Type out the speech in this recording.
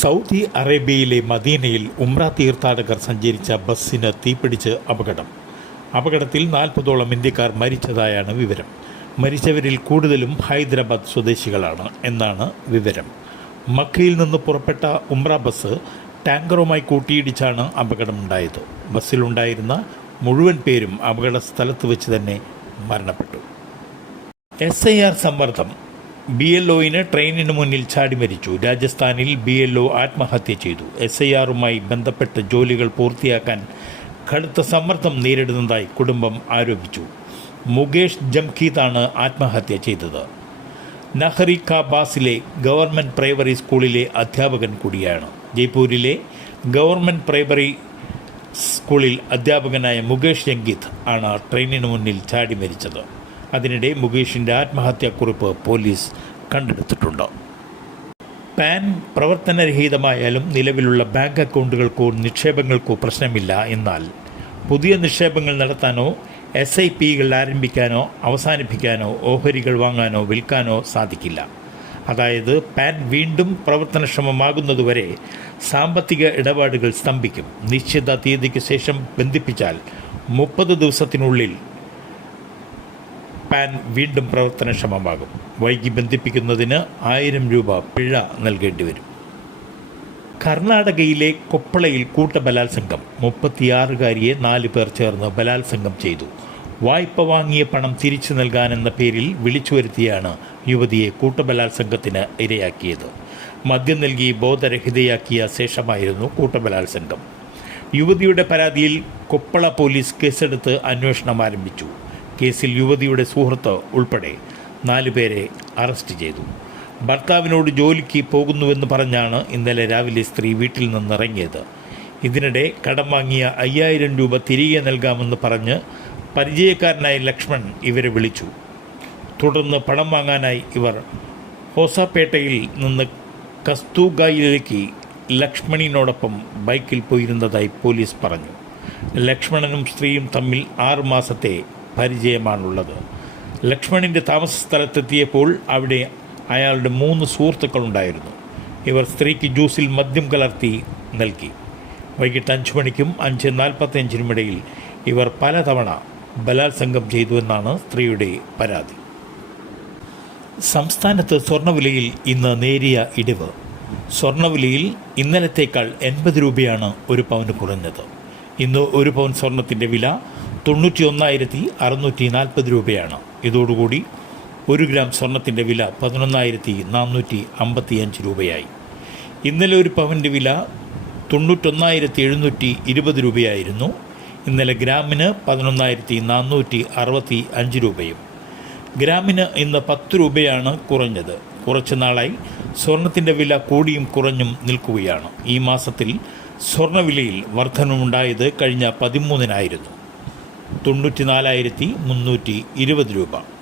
Saudi അറേബ്യയിലെ മദീനയിൽ ഉംറ തീർത്ഥാടകർ സഞ്ചരിച്ച ബസ്സിന് തീപിടിച്ച് അപകടം. അപകടത്തിൽ നാൽപ്പതോളം ഇന്ത്യക്കാർ മരിച്ചതായാണ് വിവരം. മരിച്ചവരിൽ കൂടുതലും ഹൈദരാബാദ് സ്വദേശികളാണ് എന്നാണ് വിവരം. മക്കയിൽ നിന്ന് പുറപ്പെട്ട ഉംറ ബസ് ടാങ്കറുമായി കൂട്ടിയിടിച്ചാണ് അപകടമുണ്ടായത്. ബസ്സിലുണ്ടായിരുന്ന മുഴുവൻ പേരും അപകട സ്ഥലത്ത് വെച്ച് തന്നെ മരണപ്പെട്ടു. എസ് ഐ ആർ സമ്മർദ്ദം ബി എൽ ഒയിന് ട്രെയിനിന് മുന്നിൽ ചാടി മരിച്ചു. രാജസ്ഥാനിൽ ബി എൽ ഒ ആത്മഹത്യ ചെയ്തു. എസ് ഐ ആറുമായി ബന്ധപ്പെട്ട് ജോലികൾ പൂർത്തിയാക്കാൻ കടുത്ത സമ്മർദ്ദം നേരിടുന്നതായി കുടുംബം ആരോപിച്ചു. മുകേഷ് ജംഖീതാണ് ആത്മഹത്യ ചെയ്തത്. നഹറിക്കാബാസിലെ ഗവൺമെന്റ് പ്രൈമറി സ്കൂളിലെ അധ്യാപകൻ കൂടിയാണ്. ജയ്പൂരിലെ ഗവൺമെന്റ് പ്രൈമറി സ്കൂളിൽ അധ്യാപകനായ മുകേഷ് രംഗീത് ആണ് ട്രെയിനിന് മുന്നിൽ ചാടി മരിച്ചത്. അതിനിടെ മുകേഷിന്റെ ആത്മഹത്യാക്കുറിപ്പ് പോലീസ് കണ്ടെടുത്തിട്ടുണ്ട്. പാൻ പ്രവർത്തനരഹിതമായാലും നിലവിലുള്ള ബാങ്ക് അക്കൗണ്ടുകൾക്കോ നിക്ഷേപങ്ങൾക്കോ പ്രശ്നമില്ല എന്നാൽ പുതിയ നിക്ഷേപങ്ങൾ നടത്താനോ എസ് ഐ പികൾ ആരംഭിക്കാനോ അവസാനിപ്പിക്കാനോ ഓഹരികൾ വാങ്ങാനോ വിൽക്കാനോ സാധിക്കില്ല. അതായത് പാൻ വീണ്ടും പ്രവർത്തനക്ഷമമാകുന്നതുവരെ സാമ്പത്തിക ഇടപാടുകൾ സ്തംഭിക്കും. നിശ്ചിത തീയതിക്ക് ശേഷം ബന്ധിപ്പിച്ചാൽ മുപ്പത് ദിവസത്തിനുള്ളിൽ പാൻ വീണ്ടും പ്രവർത്തനക്ഷമമാകും. വൈകി ബന്ധിപ്പിക്കുന്നതിന് ആയിരം രൂപ പിഴ നൽകേണ്ടി വരും. കർണാടകയിലെ കൊപ്പളയിൽ കൂട്ടബലാത്സംഗം മുപ്പത്തിയാറുകാരിയെ നാല് പേർ ചേർന്ന് ബലാത്സംഗം ചെയ്തു. വായ്പ വാങ്ങിയ പണം തിരിച്ചു നൽകാനെന്ന പേരിൽ വിളിച്ചു വരുത്തിയാണ് യുവതിയെ കൂട്ടബലാത്സംഗത്തിന് ഇരയാക്കിയത്. മദ്യം നൽകി ബോധരഹിതയാക്കിയ ശേഷമായിരുന്നു കൂട്ടബലാത്സംഗം. യുവതിയുടെ പരാതിയിൽ കൊപ്പള പോലീസ് കേസെടുത്ത് അന്വേഷണം ആരംഭിച്ചു. കേസിൽ യുവതിയുടെ സുഹൃത്ത് ഉൾപ്പെടെ നാലുപേരെ അറസ്റ്റ് ചെയ്തു. ഭർത്താവിനോട് ജോലിക്ക് പോകുന്നുവെന്ന് പറഞ്ഞാണ് ഇന്നലെ രാവിലെ സ്ത്രീ വീട്ടിൽ നിന്നിറങ്ങിയത്. ഇതിനിടെ കടം വാങ്ങിയ അയ്യായിരം രൂപ തിരികെ നൽകാമെന്ന് പറഞ്ഞ് പരിചയക്കാരനായ ലക്ഷ്മൺ ഇവരെ വിളിച്ചു. തുടർന്ന് പണം വാങ്ങാനായി ഇവർ ഹോസാപ്പേട്ടയിൽ നിന്ന് കസ്തൂഗായിലേക്ക് ലക്ഷ്മണിനോടൊപ്പം ബൈക്കിൽ പോയിരുന്നതായി പോലീസ് പറഞ്ഞു. ലക്ഷ്മണനും സ്ത്രീയും തമ്മിൽ ആറ് മാസത്തെ പരിചയമാണുള്ളത്. ലക്ഷ്മണിന്റെ താമസ സ്ഥലത്തെത്തിയപ്പോൾ അവിടെ അയാളുടെ മൂന്ന് സുഹൃത്തുക്കളുണ്ടായിരുന്നു. ഇവർ സ്ത്രീക്ക് ജ്യൂസിൽ മദ്യം കലർത്തി നൽകി. വൈകിട്ട് അഞ്ച് മണിക്കും അഞ്ച് നാൽപ്പത്തിയഞ്ചിനുമിടയിൽ ഇവർ പലതവണ ബലാത്സംഗം ചെയ്തുവെന്നാണ് സ്ത്രീയുടെ പരാതി. സംസ്ഥാനത്ത് സ്വർണവിലയിൽ ഇന്ന് നേരിയ ഇടിവ്. സ്വർണവിലയിൽ ഇന്നലത്തേക്കാൾ എൺപത് രൂപയാണ് ഒരു പവന് കുറഞ്ഞത്. ഇന്ന് ഒരു പവൻ സ്വർണത്തിന്റെ വില തൊണ്ണൂറ്റി ഒന്നായിരത്തി അറുന്നൂറ്റി നാൽപ്പത് രൂപയാണ്. ഇതോടുകൂടി ഒരു ഗ്രാം സ്വർണത്തിന്റെ വില പതിനൊന്നായിരത്തി നാനൂറ്റി അമ്പത്തി അഞ്ച് രൂപയായി. ഇന്നലെ ഒരു പവന്റെ വില തൊണ്ണൂറ്റൊന്നായിരത്തി എഴുന്നൂറ്റി ഇരുപത് രൂപയായിരുന്നു. ഇന്നലെ ഗ്രാമിന് പതിനൊന്നായിരത്തി നാനൂറ്റി അറുപത്തി അഞ്ച് രൂപയും. ഗ്രാമിന് ഇന്ന് പത്ത് രൂപയാണ് കുറഞ്ഞത്. കുറച്ചു നാളായി സ്വർണത്തിന്റെ വില കൂടിയും കുറഞ്ഞും നിൽക്കുകയാണ്. ഈ മാസത്തിൽ സ്വർണവിലയിൽ വർധനമുണ്ടായത് കഴിഞ്ഞ പതിമൂന്നിനായിരുന്നു. തൊണ്ണൂറ്റി നാലായിരത്തി മുന്നൂറ്റി ഇരുപത് രൂപ.